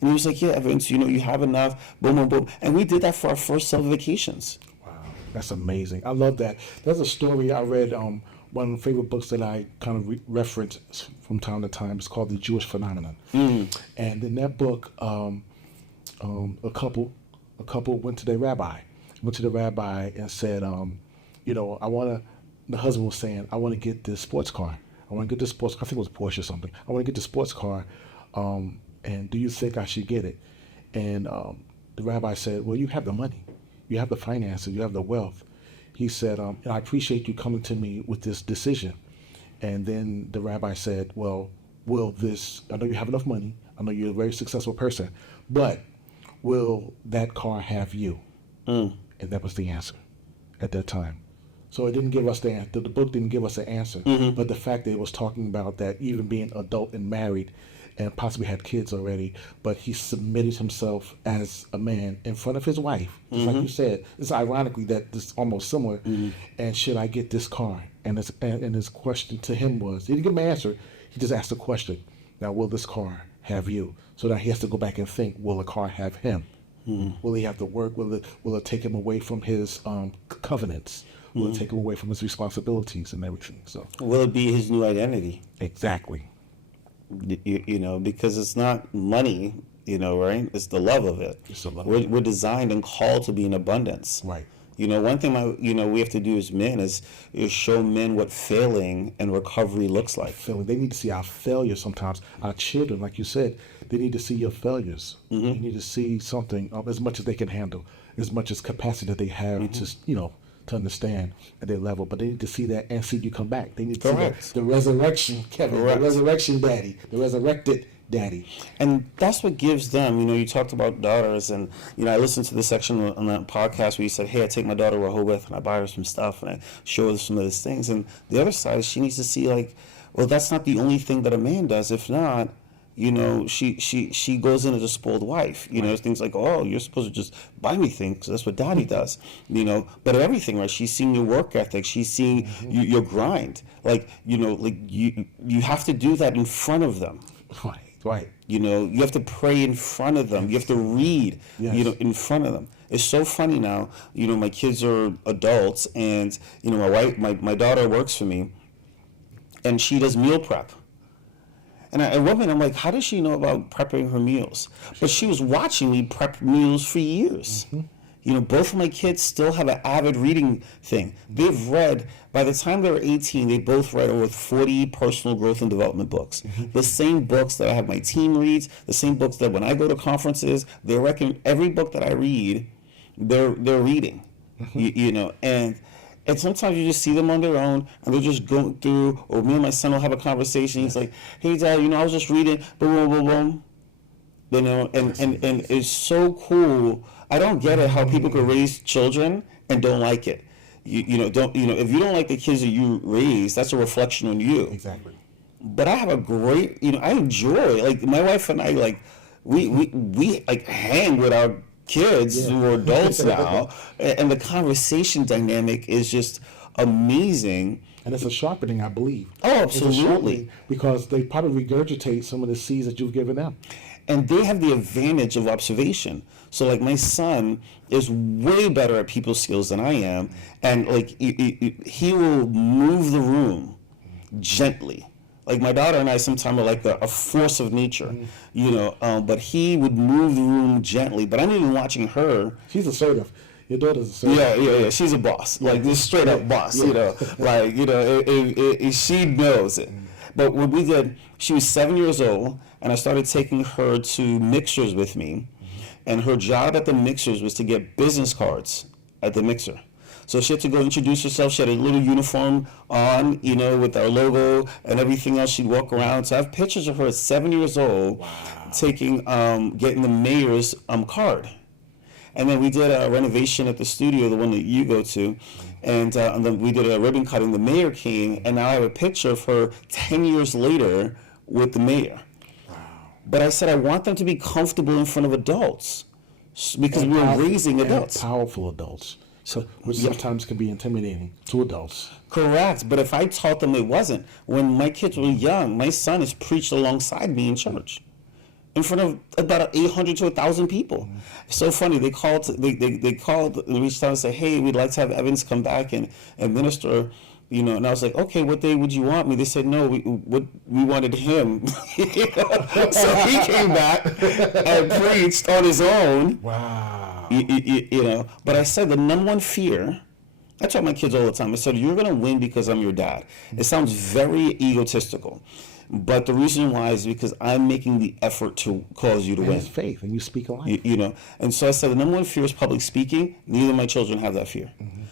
And he was like, yeah, Evans, you have enough, boom, boom, boom. And we did that for our first 7 vacations. Wow, that's amazing. I love that. There's a story I read, one of the favorite books that I kind of reference from time to time. It's called The Jewish Phenomenon. And in that book, a couple went to their rabbi. And said, the husband was saying, I want to get this sports car. I think it was Porsche or something. I want to get this sports car, and do you think I should get it? And the rabbi said, well, you have the money. You have the finances. You have the wealth. He said, I appreciate you coming to me with this decision. And then the rabbi said, well, I know you have enough money. I know you're a very successful person, but will that car have you? And that was the answer at that time. So it didn't give us the answer. The book didn't give us an answer. Mm-hmm. But the fact that it was talking about that even being adult and married and possibly had kids already, but he submitted himself as a man in front of his wife. Just like you said, it's ironically that this is almost similar. Mm-hmm. And should I get this car? And his question to him was, he didn't give him an answer. He just asked a question. Now, will this car have you? So now he has to go back and think, will the car have him? Mm-hmm. Will he have to work? Will it take him away from his covenants? Will it take him away from his responsibilities and everything? So will it be his new identity? Exactly. Because it's not money, right? It's the love of it. It's the love. We're designed and called to be in abundance. Right. One thing we have to do as men is show men what failing and recovery looks like. They need to see our failures sometimes. Our children, like you said, they need to see your failures. Mm-hmm. They need to see something as much as they can handle, as much as capacity that they have to understand at their level. But they need to see that and see you come back. They need to see the resurrection, Kevin, the resurrection daddy, the resurrected daddy. And that's what gives them, you talked about daughters, and, I listened to the section on that podcast where you said, hey, I take my daughter to Rehoboth and I buy her some stuff and I show her some of these things. And the other side is she needs to see, like, well, that's not the only thing that a man does. If not, she goes in as a spoiled wife. Things like, oh, you're supposed to just buy me things because that's what daddy does. But everything, right? She's seeing your work ethic. She's seeing your grind. Like, you have to do that in front of them. Right. You have to pray in front of them. You have to read, in front of them. It's so funny now. My kids are adults, and my daughter works for me, and she does meal prep. And at one point, I'm like, how does she know about prepping her meals? But she was watching me prep meals for years. Mm-hmm. Both of my kids still have an avid reading thing. They've read, by the time they were 18, they both read over 40 personal growth and development books. Mm-hmm. The same books that I have my team reads, the same books that when I go to conferences, they reckon every book that I read, they're reading. Mm-hmm. And And sometimes you just see them on their own, and they're just going through. Or me and my son will have a conversation. He's like, "Hey, Dad, I was just reading, boom, boom, boom, boom." And it's so cool. I don't get it how people could raise children and don't like it. If you don't like the kids that you raise, that's a reflection on you. Exactly. But I have a great, I enjoy, like, my wife and I, like, we like hang with our kids who are adults now, and the conversation dynamic is just amazing. And it's a sharpening, I believe. Oh, absolutely. Because they probably regurgitate some of the seeds that you've given them. And they have the advantage of observation. So, like, my son is way better at people skills than I am, and like he will move the room gently. Like, my daughter and I sometimes are like a force of nature, but he would move the room gently. But I'm even watching her. She's assertive. Your daughter's assertive. Yeah. She's a boss, like this straight up boss, she knows it. But when we did, she was 7 years old, and I started taking her to mixers with me, and her job at the mixers was to get business cards at the mixer. So she had to go introduce herself. She had a little uniform on, with our logo and everything else. She'd walk around. So I have pictures of her at 7 years old, getting the mayor's card. And then we did a renovation at the studio, the one that you go to, and then we did a ribbon cutting. The mayor came, and now I have a picture of her 10 years later with the mayor. Wow. But I said I want them to be comfortable in front of adults because we're raising adults. Powerful adults. So, which sometimes can be intimidating to adults. Correct. But if I taught them it wasn't, when my kids were young, my son has preached alongside me in church in front of about 800 to 1,000 people. It's so funny. They called and reached out and said, "Hey, we'd like to have Evans come back and minister." And I was like, "Okay, what day would you want me?" They said, "No, we wanted him." So he came back and preached on his own. Wow. But I said the number one fear, I tell my kids all the time, I said, "You're going to win because I'm your dad." It sounds very egotistical, but the reason why is because I'm making the effort to cause you to win. It's faith, and you speak a life. And so I said the number one fear is public speaking. Neither of my children have that fear.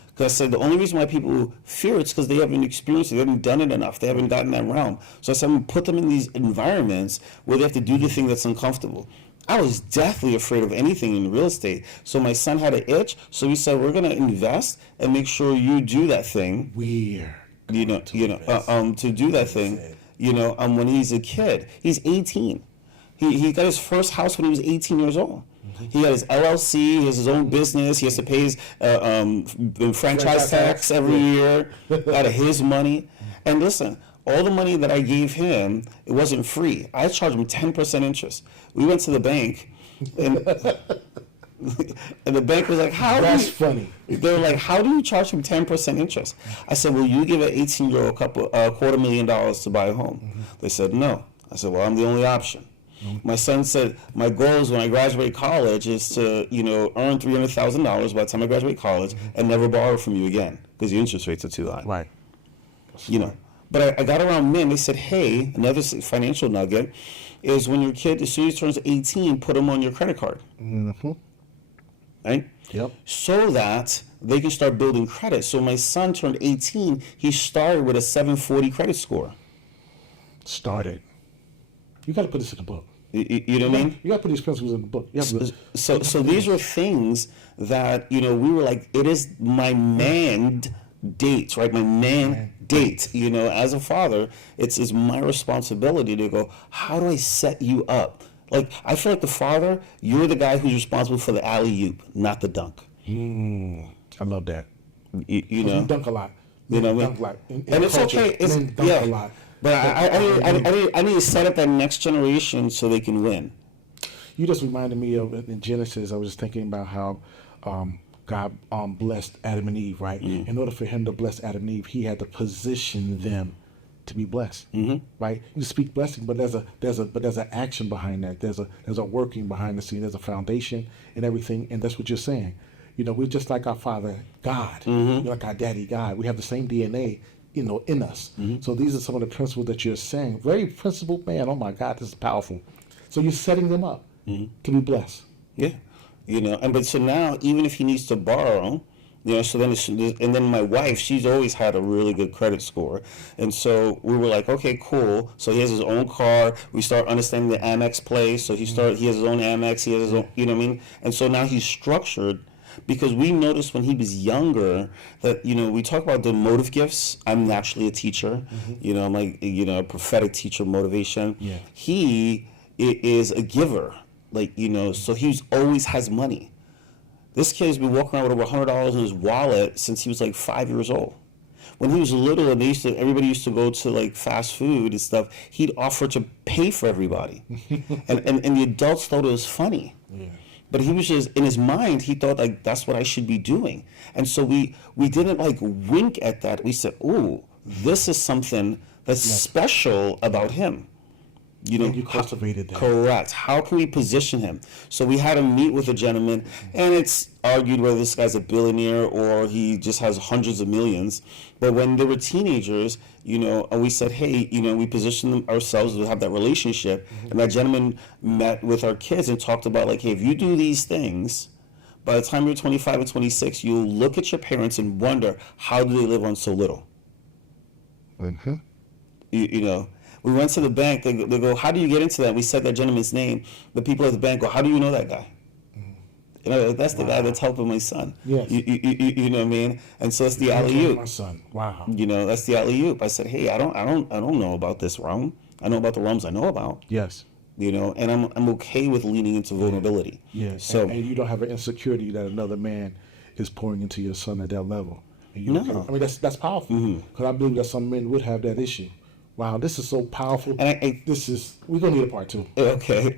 Because I said the only reason why people fear it's because they haven't experienced it, they haven't done it enough, they haven't gotten that realm. So I said I'm going to put them in these environments where they have to do the thing that's uncomfortable. I was deathly afraid of anything in real estate. So my son had an itch, so we said we're going to invest and make sure you do that thing. Weird. To do that thing. When he's a kid. He's 18. He got his first house when he was 18 years old. He has his LLC, he has his own business, he has to pay his franchise tax every year out of his money. And listen, all the money that I gave him, it wasn't free. I charged him 10% interest. We went to the bank, and the bank was like, That's funny. They were like, "How do you charge him 10% interest?" I said, "Well, you give an 18-year-old $250,000 to buy a home." They said, "No." I said, "Well, I'm the only option." My son said, "My goal is when I graduate college is to, earn $300,000 by the time I graduate college and never borrow from you again because the interest rates are too high." Right. But I got around men. They said, "Hey, another financial nugget is when your kid, as soon as he turns 18, put him on your credit card." Mm-hmm. Right? Yep. So that they can start building credit. So my son turned 18. He started with a 740 credit score. Started. You got to put this in the book. You know what I mean? You got to put these principles in the book. So these are things that, we were like, it is my mandate, right? My mandate, as a father, it's my responsibility to go, how do I set you up? Like, I feel like the father, you're the guy who's responsible for the alley-oop, not the dunk. I love that. You know? You dunk a lot. You know what I mean? Dunk a lot. And it's culture, okay. It's, dunk yeah. a lot. But I need to set up that next generation so they can win. You just reminded me of in Genesis. I was just thinking about how God blessed Adam and Eve, right? In order for him to bless Adam and Eve, he had to position them to be blessed, right? You speak blessing, but there's an action behind that. There's a working behind the scene. There's a foundation and everything, and that's what you're saying. We're just like our Father God. We're like our Daddy God. We have the same DNA. In us. So these are some of the principles that you're saying. Very principled man. Oh my God, this is powerful. So you're setting them up. to be blessed. Yeah. But so now, even if he needs to borrow, he can borrow. But I need to set up that next generation so they can win. You know? And it's okay. Yeah. You know? But I need to set up that next generation so they can win. You know? And so now, even if he needs to borrow, You know, so then, and then my wife, she's always had a really good credit score. And so we were like, okay, cool. So he has his own car. We start understanding the Amex play. So he has his own Amex. He has his own, you know what I mean? And so now he's structured because we noticed when he was younger that, you know, we talk about the motive gifts. I'm naturally a teacher. You know, I'm like, you know, a prophetic teacher, motivation. Yeah. He is a giver. Like, you know, so he's always has money. This kid's been walking around with over $100 in his wallet since he was like 5 years old. When he was little and everybody used to go to like fast food and stuff, he'd offer to pay for everybody. and the adults thought it was funny. Yeah. But he was just, in his mind, he thought like, that's what I should be doing. And so we didn't like wink at that. We said, ooh, this is something that's special about him. You know, and you cultivated that. Correct. How can we position him? So we had him meet with a gentleman, and it's argued whether this guy's a billionaire or he just has hundreds of millions. But when they were teenagers, you know, and we said, hey, you know, we positioned ourselves to have that relationship. And that gentleman met with our kids and talked about, like, hey, if you do these things, by the time you're 25 and 26, you'll look at your parents and wonder, how do they live on so little? You know. We went to the bank. They go, how do you get into that? We said that gentleman's name. The people at the bank go, how do you know that guy? You know, that's the guy that's helping my son. Yes. You know what I mean? And so it's the alley-oop. My son. Wow. You know, that's the alley-oop. I said, hey, I don't know about this realm. I know about the realms I know about. Yes. You know, and I'm okay with leaning into vulnerability. Yes. So and you don't have an insecurity that another man is pouring into your son at that level. And you No. okay. I mean, that's powerful. Because I believe that some men would have that issue. Wow, this is so powerful. And we're going to need a part two. Okay.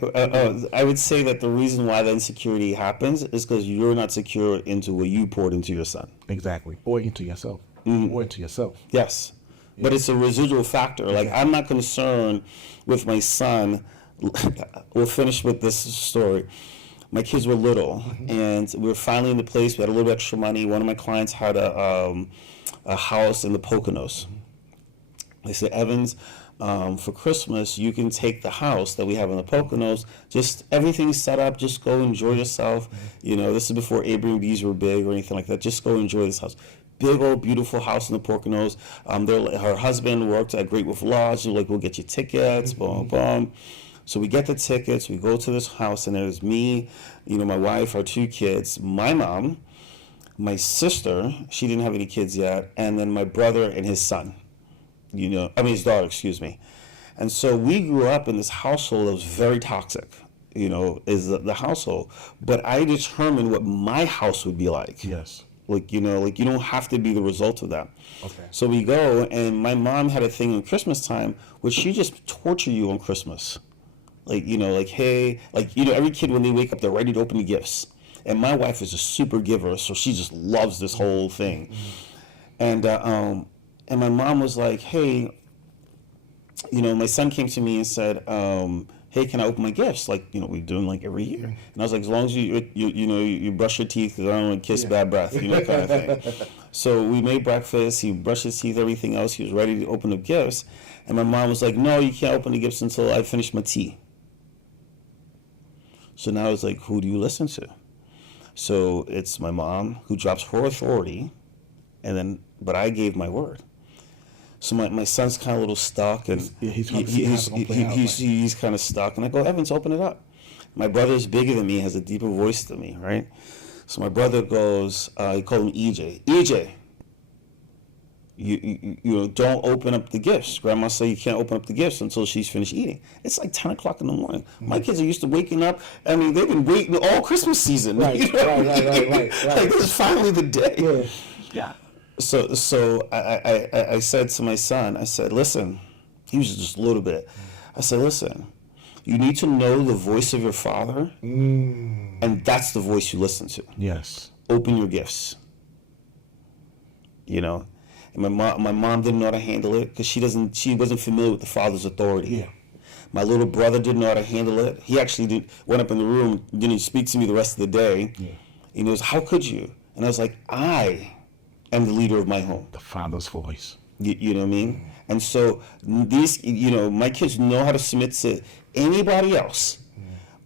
I would say that the reason why the insecurity happens is because you're not secure into what you poured into your son. Exactly. Or into yourself. Or into yourself. Yes. Yeah. But it's a residual factor. Like, I'm not concerned with my son. We'll finish with this story. My kids were little, and we were finally in the place. We had a little extra money. One of my clients had a house in the Poconos. They said, Evans, for Christmas, you can take the house that we have in the Poconos. Just everything's set up. Just go enjoy yourself. You know, this is before Airbnbs were big or anything like that. Just go enjoy this house. Big old beautiful house in the Poconos. Her husband worked at Great Wolf Lodge. They're like, we'll get you tickets. Boom, boom. So we get the tickets. We go to this house, and there's me, you know, my wife, our two kids, my mom, my sister. She didn't have any kids yet, and then my brother and his son. You know, his daughter, excuse me. And so we grew up in this household that was very toxic, you know, is the household. But I determined what my house would be like. Yes. Like, you know, like you don't have to be the result of that. Okay. So we go, and my mom had a thing in Christmas time where she just torture you on Christmas. Like, you know, like, hey, like, you know, every kid when they wake up, they're ready to open the gifts. And my wife is a super giver, so she just loves this whole thing. And my mom was like, hey, you know, my son came to me and said, hey, can I open my gifts? Like, you know, we're doing like every year. And I was like, as long as you brush your teeth, because I don't want to kiss bad breath, you know, kind of thing. So we made breakfast. He brushed his teeth, everything else. He was ready to open the gifts. And my mom was like, no, you can't open the gifts until I finish my tea. So now it's like, who do you listen to? So it's my mom who drops her authority, but I gave my word. So my son's kind of a little stuck, and he's kind of stuck. And I go, Evans, open it up. My brother's bigger than me, has a deeper voice than me, right? So my brother goes, he called him EJ. EJ, you know, don't open up the gifts. Grandma said you can't open up the gifts until she's finished eating. It's like 10 o'clock in the morning. My kids are used to waking up. I mean, they've been waiting all Christmas season. Right, you know? right. Like, this is finally the day. Yeah. So I said to my son, I said, listen, he was just a little bit. I said, listen, you need to know the voice of your father, and that's the voice you listen to. Yes. Open your gifts. You know, and my mom didn't know how to handle it because she wasn't familiar with the father's authority. Yeah. My little brother didn't know how to handle it. He actually went up in the room, didn't speak to me the rest of the day. Yeah. He goes, how could you? And I was like, I am the leader of my home. The father's voice. You know what I mean? And so these, you know, my kids know how to submit to anybody else,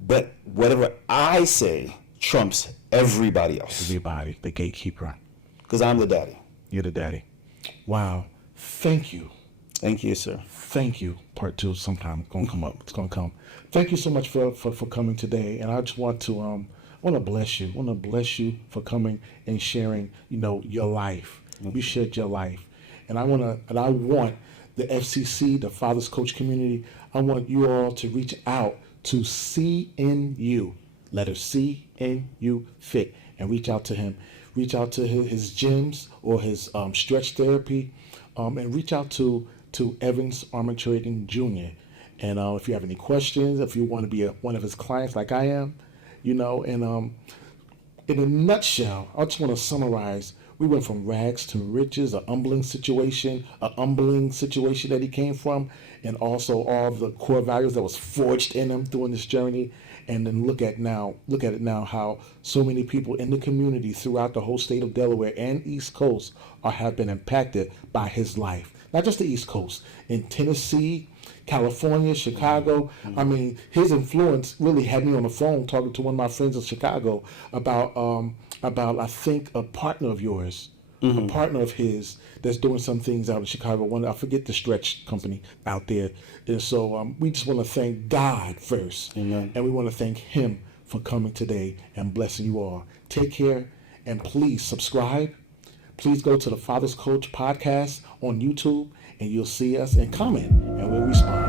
but whatever I say trumps everybody else. Everybody, the gatekeeper. because I'm the daddy. You're the daddy. Wow. Thank you. Thank you, sir. Thank you. Part 2 sometime it's gonna come up. It's gonna come. Thank you so much for coming today. And I just want to bless you. I want to bless you for coming and sharing, your life. You shared your life. And I want the FCC, the Fathers Coach community, I want you all to reach out to CNU, letter CNU Fit, and reach out to him. Reach out to his gyms or his stretch therapy, and reach out to Evans Armatrading Jr. And if you have any questions, if you want to be one of his clients like I am, and in a nutshell, I just want to summarize. We went from rags to riches, a humbling situation that he came from, and also all of the core values that was forged in him during this journey. And then look at it now, how so many people in the community throughout the whole state of Delaware and East Coast have been impacted by his life. Not just the East Coast, in Tennessee, California, Chicago. I mean, his influence really had me on the phone talking to one of my friends in Chicago about I think a partner of yours, a partner of his that's doing some things out in Chicago. I forget the stretch company out there. And so we just want to thank God first. Amen. And we want to thank him for coming today and blessing you all. Take care, and please subscribe. Please go to the Fathers Coach podcast on YouTube, and you'll see us, and comment, and we'll respond.